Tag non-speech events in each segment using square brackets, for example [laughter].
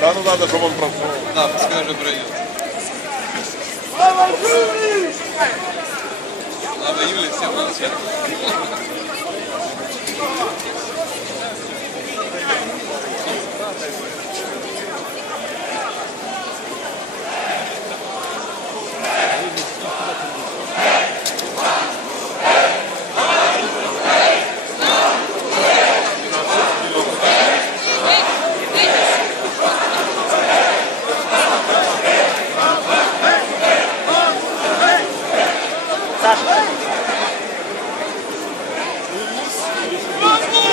Да, ну надо, да, да, чтобы он прошел. Да, пускай же бреет. Слава Юли! Слава Юли, всем молчать.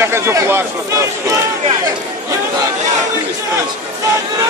Я хочу плакать. Да,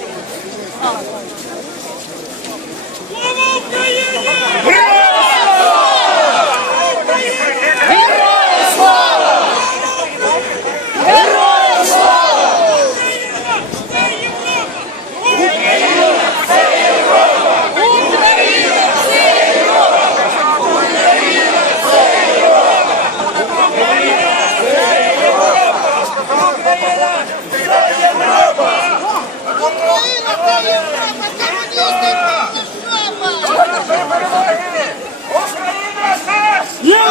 Yeah. [laughs]